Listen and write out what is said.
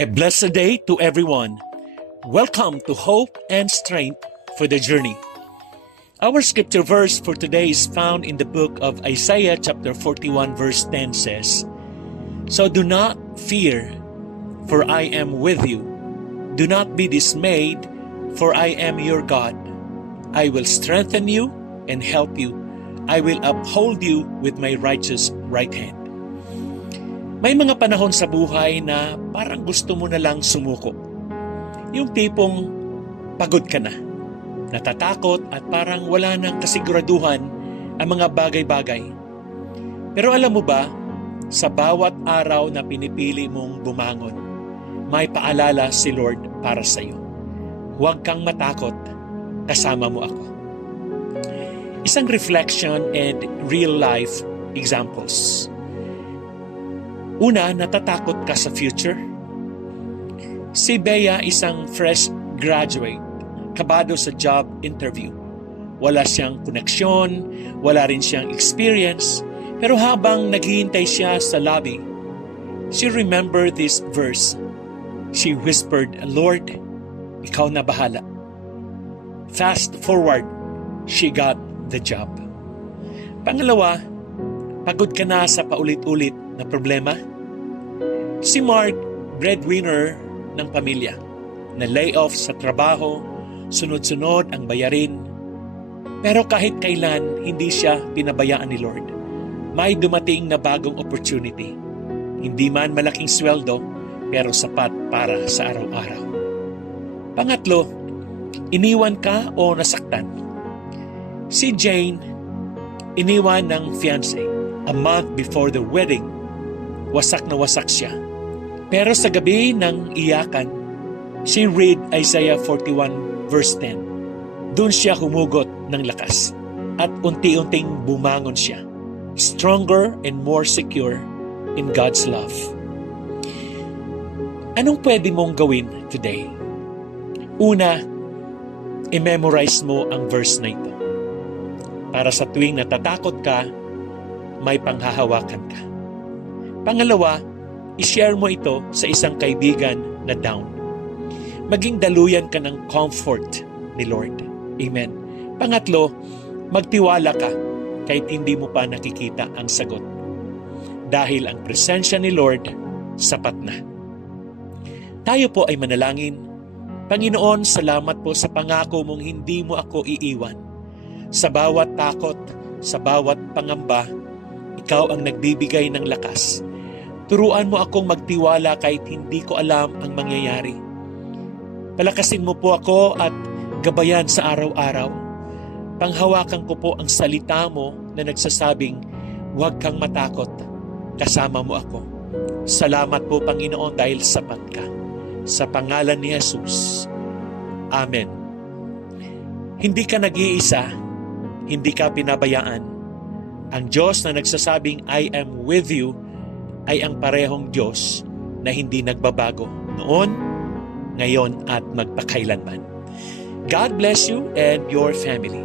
A blessed day to everyone. Welcome to Hope and Strength for the Journey. Our scripture verse for today is found in the book of Isaiah chapter 41 verse 10 says, "So do not fear, for I am with you. Do not be dismayed, for I am your God. I will strengthen you and help you. I will uphold you with my righteous right hand." May mga panahon sa buhay na parang gusto mo na lang sumuko. Yung tipong pagod ka na, natatakot at parang wala nang kasiguraduhan ang mga bagay-bagay. Pero alam mo ba, sa bawat araw na pinipili mong bumangon, may paalala si Lord para sa iyo. Huwag kang matakot, kasama mo ako. Isang reflection and real life examples. Una, natatakot ka sa future? Si Bea isang fresh graduate, kabado sa job interview. Wala siyang koneksyon, wala rin siyang experience, pero habang naghihintay siya sa lobby, she remembered this verse. She whispered, "Lord, ikaw na bahala." Fast forward, she got the job. Pangalawa, pagod ka na sa paulit-ulit na problema? Si Mark, breadwinner ng pamilya, na layoff sa trabaho, sunod-sunod ang bayarin. Pero kahit kailan, hindi siya pinabayaan ni Lord. May dumating na bagong opportunity. Hindi man malaking sweldo, pero sapat para sa araw-araw. Pangatlo, iniwan ka o nasaktan? Si Jane, iniwan ng fiancé. A month before the wedding, wasak na wasak siya. Pero sa gabi ng iyakan, she read Isaiah 41 verse 10. Doon siya humugot ng lakas at unti-unting bumangon siya, stronger and more secure in God's love. Anong pwede mong gawin today? Una, i-memorize mo ang verse na ito. Para sa tuwing natatakot ka, may panghahawakan ka. Pangalawa, i-share mo ito sa isang kaibigan na down. Maging daluyan ka ng comfort ni Lord. Amen. Pangatlo, magtiwala ka kahit hindi mo pa nakikita ang sagot. Dahil ang presensya ni Lord, sapat na. Tayo po ay manalangin. Panginoon, salamat po sa pangako mong hindi mo ako iiwan. Sa bawat takot, sa bawat pangamba, ikaw ang nagbibigay ng lakas. Turuan mo akong magtiwala kahit hindi ko alam ang mangyayari. Palakasin mo po ako at gabayan sa araw-araw. Panghawakan ko po ang salita mo na nagsasabing, "Huwag kang matakot, kasama mo ako." Salamat po, Panginoon, dahil sapat ka. Sa pangalan ni Jesus. Amen. Hindi ka nag-iisa, hindi ka pinabayaan. Ang Diyos na nagsasabing, "I am with you," ay ang parehong Diyos na hindi nagbabago noon, ngayon at magpakailanman. God bless you and your family.